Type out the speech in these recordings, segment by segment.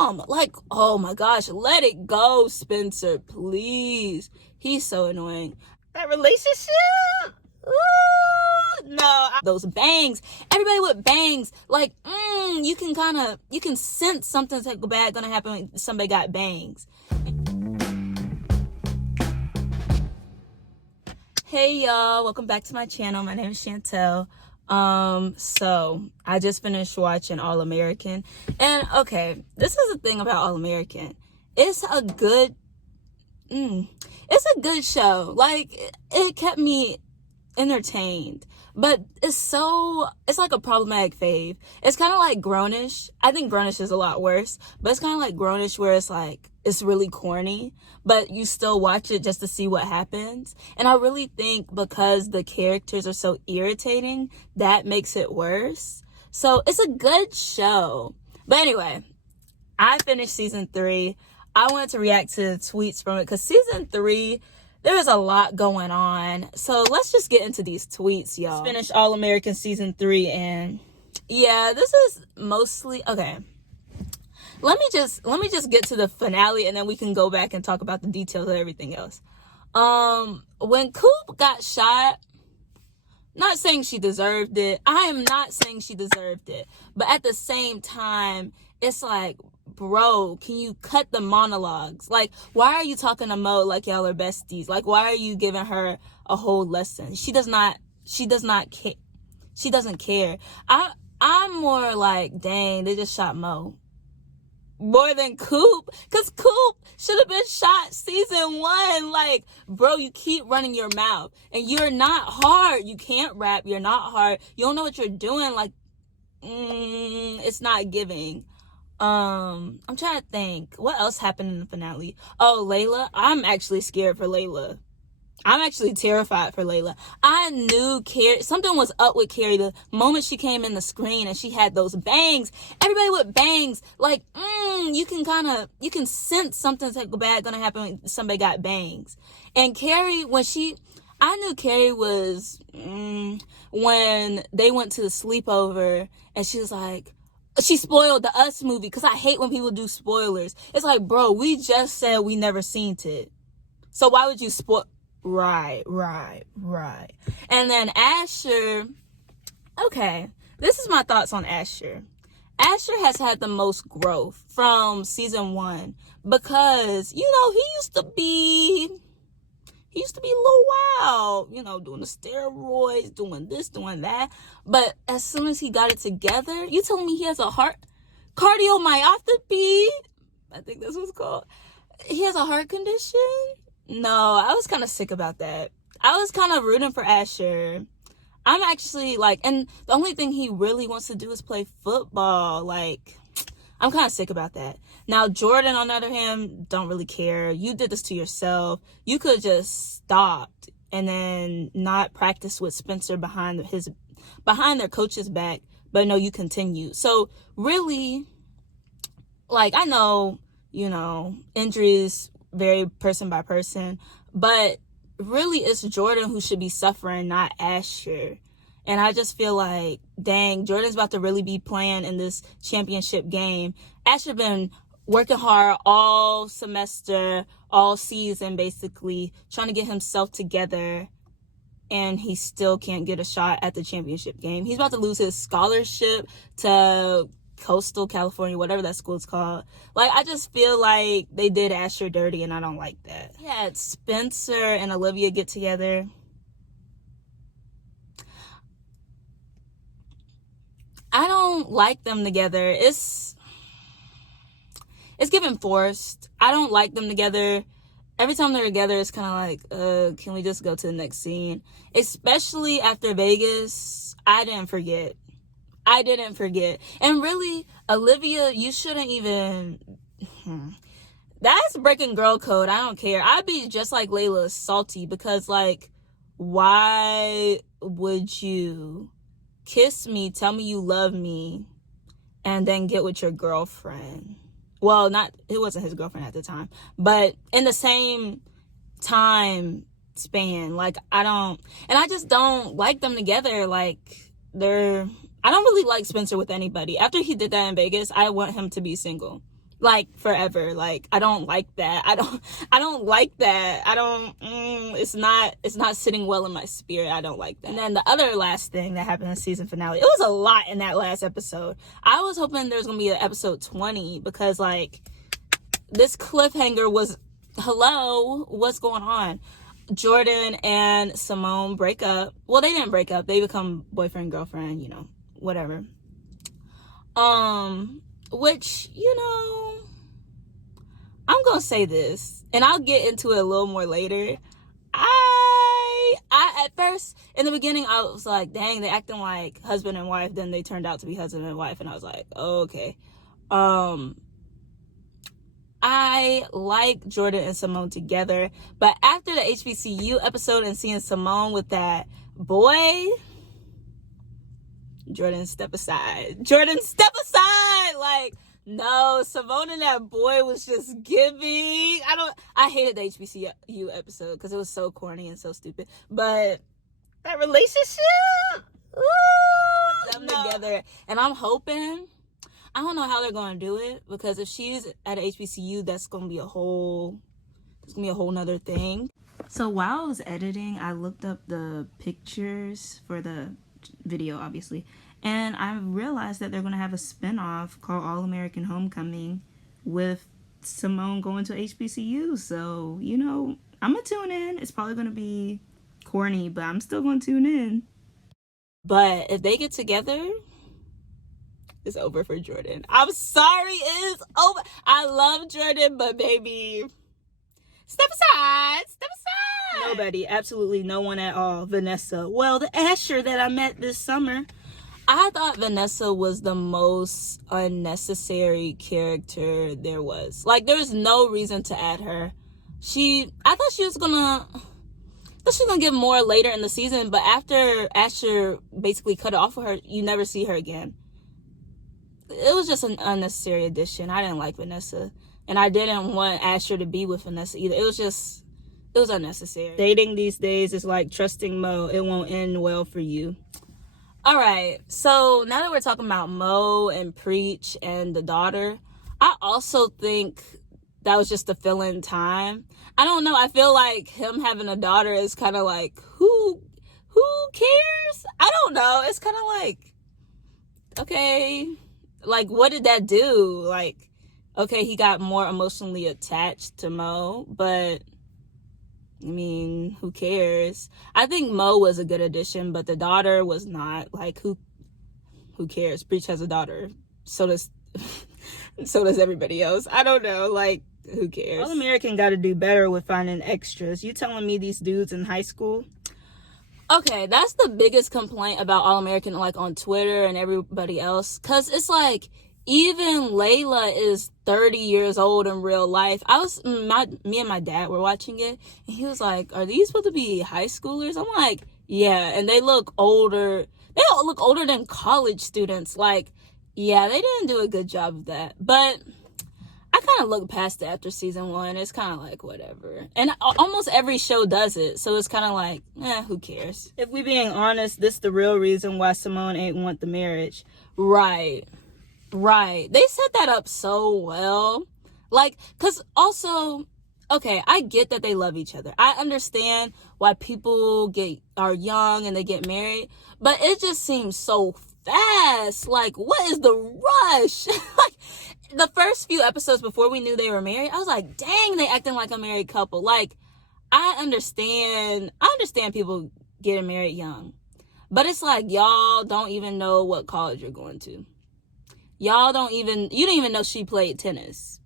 mom. Like, oh my gosh, let it go, Spencer, please. He's so annoying. That relationship? Ooh, no. Those bangs. Everybody with bangs. Like, you can sense something's like bad gonna happen when somebody got bangs. Hey y'all, welcome back to my channel. My name is Chantel. So I just finished watching All American, and okay, this is the thing about All American. It's a good show. Like, it kept me entertained, but it's like a problematic fave. It's kind of like Grownish. I think Grownish is a lot worse, but it's kind of like Grownish, where it's like, it's really corny, but you still watch it just to see what happens. And I really think because the characters are so irritating, that makes it worse. So it's a good show. But anyway, I finished season 3. I wanted to react to tweets from it because season 3, there is a lot going on. So let's just get into these tweets, y'all. Finished All American season 3, and yeah, this is mostly okay. Let me just get to the finale, and then we can go back and talk about the details of everything else. When Coop got shot, not saying she deserved it. I am not saying she deserved it. But at the same time, it's like, bro, can you cut the monologues? Like, why are you talking to Mo like y'all are besties? Like, why are you giving her a whole lesson? She does not care. She doesn't care. I'm more like, dang, they just shot Mo. More than Coop, because Coop should have been shot season 1. Like, bro, you keep running your mouth, and you're not hard. You can't rap. You're not hard. You don't know what you're doing. Like, it's not giving. I'm trying to think what else happened in the finale. Oh, Layla. I'm actually scared for Layla. I'm actually terrified for Layla. I knew something was up with Carrie the moment she came in the screen and she had those bangs. Everybody with bangs, like, you can sense something's like bad gonna happen when somebody got bangs. And Carrie, I knew Carrie was, when they went to the sleepover and she was like, she spoiled the Us movie, because I hate when people do spoilers. It's like, bro, we just said we never seen it. So why would you spoil? Right. And then Asher, okay, this is my thoughts on Asher. Asher has had the most growth from season 1, because, he used to be a little wild, doing the steroids, doing this, doing that. But as soon as he got it together, you telling me he has a heart cardiomyopathy? I think that's what it's called. He has a heart condition? No, I was kind of sick about that. I was kind of rooting for Asher. I'm actually like, and the only thing he really wants to do is play football. Like, I'm kind of sick about that. Now, Jordan, on the other hand, don't really care. You did this to yourself. You could have just stopped and then not practice with Spencer behind their coach's back. But no, you continued. So really, like, I know, injuries vary person by person, but really it's Jordan who should be suffering, not Asher. And I just feel like, dang, Jordan's about to really be playing in this championship game. Asher been working hard all semester, all season, basically trying to get himself together, and he still can't get a shot at the championship game. He's about to lose his scholarship to Coastal California, whatever that school's called. Like, I just feel like they did Asher dirty, and I don't like that. Yeah, Spencer and Olivia get together. I don't like them together. It's giving forced. I don't like them together. Every time they're together, it's kind of like, can we just go to the next scene? Especially after Vegas, I didn't forget. And really, Olivia, you shouldn't even, that's breaking girl code. I don't care. I'd be just like Layla, salty, because, like, why would you kiss me, tell me you love me, and then get with your girlfriend? Well, it wasn't his girlfriend at the time, but in the same time span, like, I just don't like them together. Like, I don't really like Spencer with anybody. After he did that in Vegas, I want him to be single. like forever. Like, I don't like that. I don't like that. It's not sitting well in my spirit. I don't like that. And then the other last thing that happened in the season finale, it was a lot in that last episode. I was hoping there's gonna be an episode 20 because like this cliffhanger was, hello, what's going on? Jordan and Simone break up. Well, they didn't break up. They become boyfriend, girlfriend, whatever. Which, I'm gonna say this, and I'll get into it a little more later. I at first, in the beginning, I was like, dang, they acting like husband and wife. Then they turned out to be husband and wife, and I was like, oh, okay. I like Jordan and Simone together, but after the HBCU episode and seeing Simone with that boy, Jordan, step aside. Like, no, Simone and that boy was just giving. I hated the HBCU episode because it was so corny and so stupid. But that relationship, ooh, them together. And I'm hoping, I don't know how they're going to do it, because if she's at a HBCU, that's going to be a whole nother thing. So while I was editing, I looked up the pictures for the video, obviously, and I realized that they're going to have a spinoff called All American Homecoming with Simone going to HBCU. So, I'm going to tune in. It's probably going to be corny, but I'm still going to tune in. But if they get together, it's over for Jordan. I'm sorry, it's over. I love Jordan, but baby, step aside. Nobody, absolutely no one at all. Vanessa. Well, the Asher that I met this summer, I thought Vanessa was the most unnecessary character there was. Like, there's no reason to add her. I thought she was gonna get more later in the season, but after Asher basically cut it off with her, you never see her again. It was just an unnecessary addition. I didn't like Vanessa, and I didn't want Asher to be with Vanessa either. It was unnecessary. Dating these days is like trusting Mo. It won't end well for you. All right, so now that we're talking about Mo and Preach and the daughter, I also think that was just a fill-in time. I don't know. I feel like him having a daughter is kind of like, who cares? I don't know. It's kind of like, okay, like, what did that do? Like, okay, he got more emotionally attached to Mo, but I mean, who cares? I think Mo was a good addition, but the daughter was not. Like, who cares? Preach has a daughter. So does everybody else. I don't know. Like, who cares? All American got to do better with finding extras. You telling me these dudes in high school? Okay, that's the biggest complaint about All American, like, on Twitter and everybody else. Because it's like, even Layla is 30 years old in real life. Me and my dad were watching it, and he was like, are these supposed to be high schoolers? I'm like, yeah, and they look older. They don't look older than college students. Like, yeah, they didn't do a good job of that. But I kind of look past it after season 1. It's kind of like, whatever. And almost every show does it, so it's kind of like, who cares? If we being honest, this the real reason why Simone ain't want the marriage. Right. They set that up so well. Like, because also, okay, I get that they love each other. I understand why people are young and they get married, but it just seems so fast. Like, what is the rush? Like, the first few episodes before we knew they were married, I was like, dang, they acting like a married couple. Like, I understand people getting married young, but it's like, y'all don't even know what college you're going to. You didn't even know she played tennis.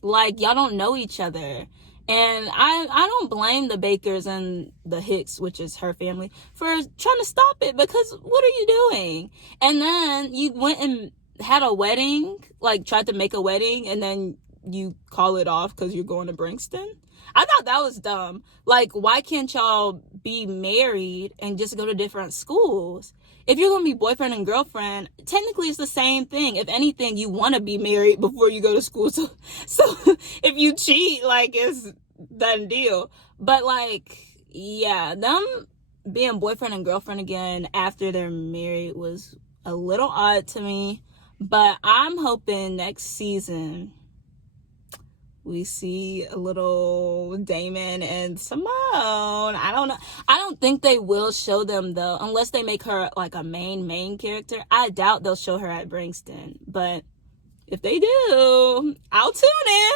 Like, y'all don't know each other. And I don't blame the Bakers and the Hicks, which is her family, for trying to stop it, because what are you doing? And then you went and had a wedding, like tried to make a wedding, and then you call it off because you're going to Brankston. I thought that was dumb. Like, why can't y'all be married and just go to different schools? If you're going to be boyfriend and girlfriend, technically it's the same thing. If anything, you want to be married before you go to school. So if you cheat, like, it's done deal. But, like, yeah, them being boyfriend and girlfriend again after they're married was a little odd to me. But I'm hoping next season we see a little Damon and Simone. I don't know. I don't think they will show them, though, unless they make her like a main character. I doubt they'll show her at Bringston. But if they do, I'll tune in.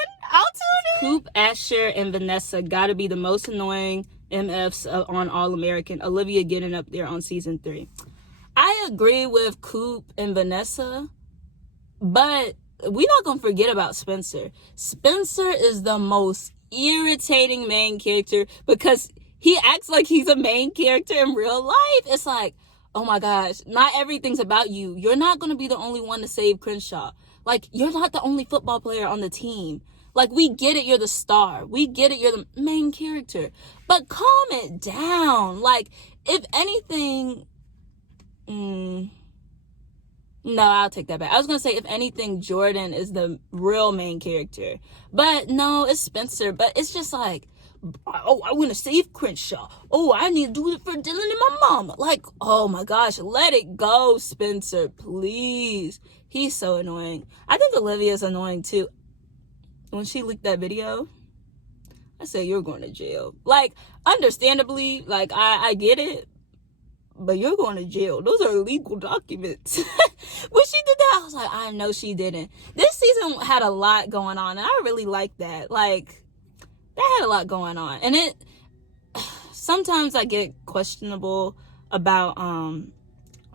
Coop, Asher, and Vanessa gotta be the most annoying MFs on All American. Olivia getting up there on season 3. I agree with Coop and Vanessa, but we're not gonna forget about Spencer. Spencer is the most irritating main character because he acts like he's a main character in real life. It's like, oh my gosh, not everything's about you. You're not gonna be the only one to save Crenshaw. Like, you're not the only football player on the team. Like, we get it, you're the star. We get it, you're the main character. But calm it down. Like, if anything... No, I'll take that back. I was going to say, if anything, Jordan is the real main character. But no, it's Spencer. But it's just like, oh, I want to save Crenshaw. Oh, I need to do it for Dylan and my mama. Like, oh my gosh, let it go, Spencer, please. He's so annoying. I think Olivia's annoying too. When she leaked that video, I said, you're going to jail. Like, understandably, like, I get it. But you're going to jail. Those are illegal documents. When she did that, I was like, I know she didn't. This season had a lot going on, and I really like that. Like, that had a lot going on. And it, sometimes I get questionable about,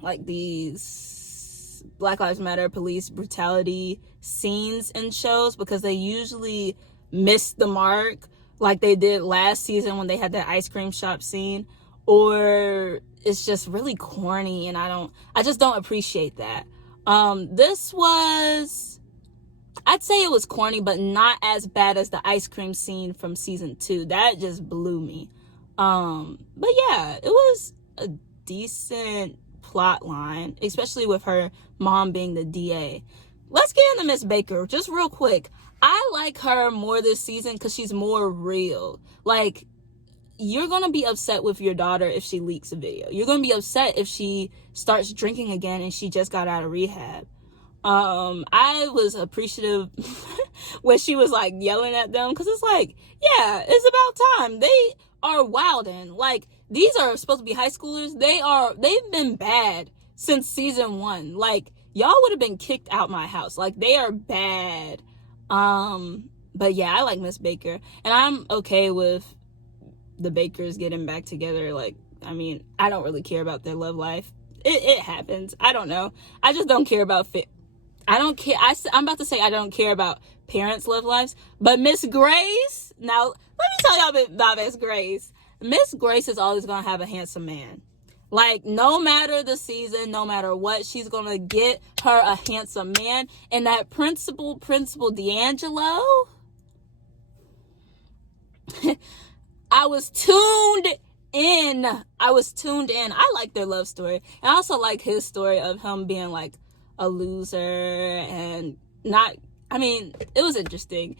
like, these Black Lives Matter police brutality scenes in shows, because they usually miss the mark, like they did last season when they had that ice cream shop scene, or it's just really corny, and I just don't appreciate that. This was, I'd say it was corny, but not as bad as the ice cream scene from season 2. That just blew me. But yeah, it was a decent plot line, especially with her mom being the DA. Let's get into Miss Baker just real quick. I like her more this season because she's more real. Like, you're going to be upset with your daughter if she leaks a video. You're going to be upset if she starts drinking again and she just got out of rehab. I was appreciative when she was like yelling at them, because it's like, yeah, it's about time. They are wilding. Like, these are supposed to be high schoolers. They've been bad since season 1. Like, y'all would have been kicked out my house. Like, they are bad. But yeah, I like Miss Baker, and I'm okay with the Bakers getting back together. Like, I mean, I don't really care about their love life. It happens. I don't know. I just don't care about I don't care. I'm about to say I don't care about parents' love lives. But Miss Grace, now, let me tell y'all about Miss Grace. Miss Grace is always going to have a handsome man. Like, no matter the season, no matter what, she's going to get her a handsome man. And that Principal D'Angelo, I was tuned in. I like their love story. And I also like his story of him being like a loser and not, I mean, it was interesting.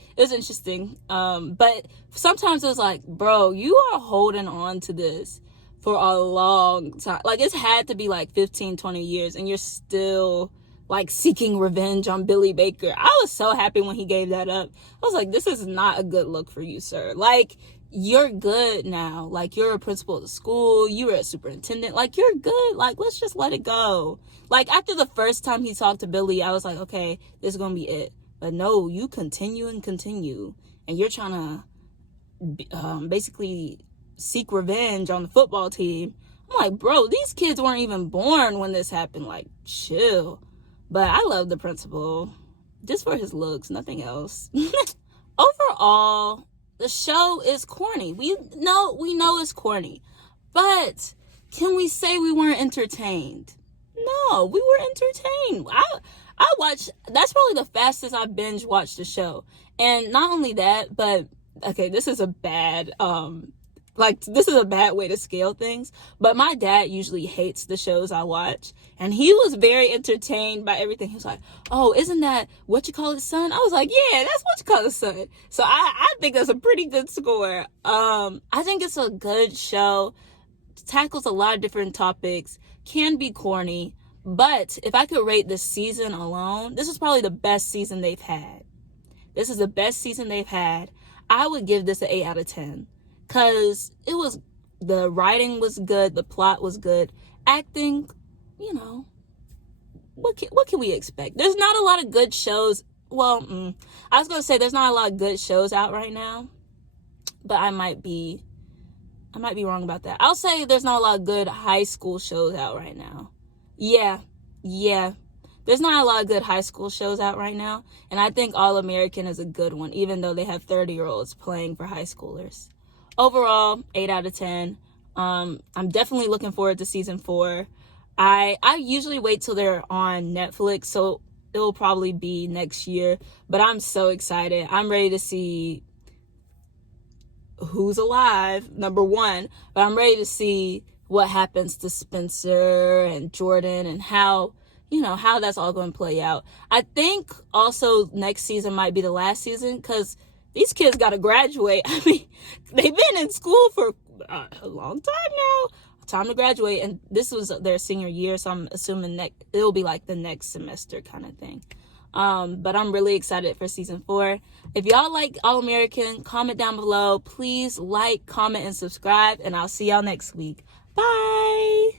But sometimes it was like, bro, you are holding on to this for a long time. Like, it's had to be like 15, 20 years, and you're still like seeking revenge on Billy Baker. I was so happy when he gave that up. I was like, this is not a good look for you, sir. Like, you're good now. Like, you're a principal of the school. You were a superintendent. Like, you're good. Like, let's just let it go. Like, after the first time he talked to Billy, I was like, okay, this is going to be it. But no, you continue. And you're trying to basically seek revenge on the football team. I'm like, bro, these kids weren't even born when this happened. Like, chill. But I love the principal. Just for his looks, nothing else. Overall, the show is corny. We know it's corny. But can we say we weren't entertained? No, we were entertained. I watched, that's probably the fastest I binge watched the show. And not only that, but okay, this is a bad way to scale things, but my dad usually hates the shows I watch, and he was very entertained by everything. He was like, oh, isn't that What You Call It, Son? I was like, yeah, that's What You Call It, Son. So I think that's a pretty good score. I think it's a good show. Tackles a lot of different topics, can be corny, But if I could rate this season alone, this is probably the best season they've had. This is the best season they've had. I would give this an 8 out of 10. Because the writing was good, the plot was good. Acting, you know, what can we expect? There's not a lot of good shows. Well, I was going to say there's not a lot of good shows out right now. But I might be wrong about that. I'll say there's not a lot of good high school shows out right now. Yeah. There's not a lot of good high school shows out right now. And I think All American is a good one, even though they have 30-year-olds playing for high schoolers. Overall, 8 out of 10. I'm definitely looking forward to season 4. I usually wait till they're on Netflix, so it'll probably be next year. But I'm so excited. I'm ready to see who's alive, number one. But I'm ready to see what happens to Spencer and Jordan and how that's all going to play out. I think also next season might be the last season because these kids got to graduate. I mean, they've been in school for a long time now. Time to graduate, and this was their senior year, so I'm assuming that it'll be like the next semester kind of thing. But I'm really excited for season 4. If y'all like All American, comment down below. Please like, comment, and subscribe, and I'll see y'all next week. Bye!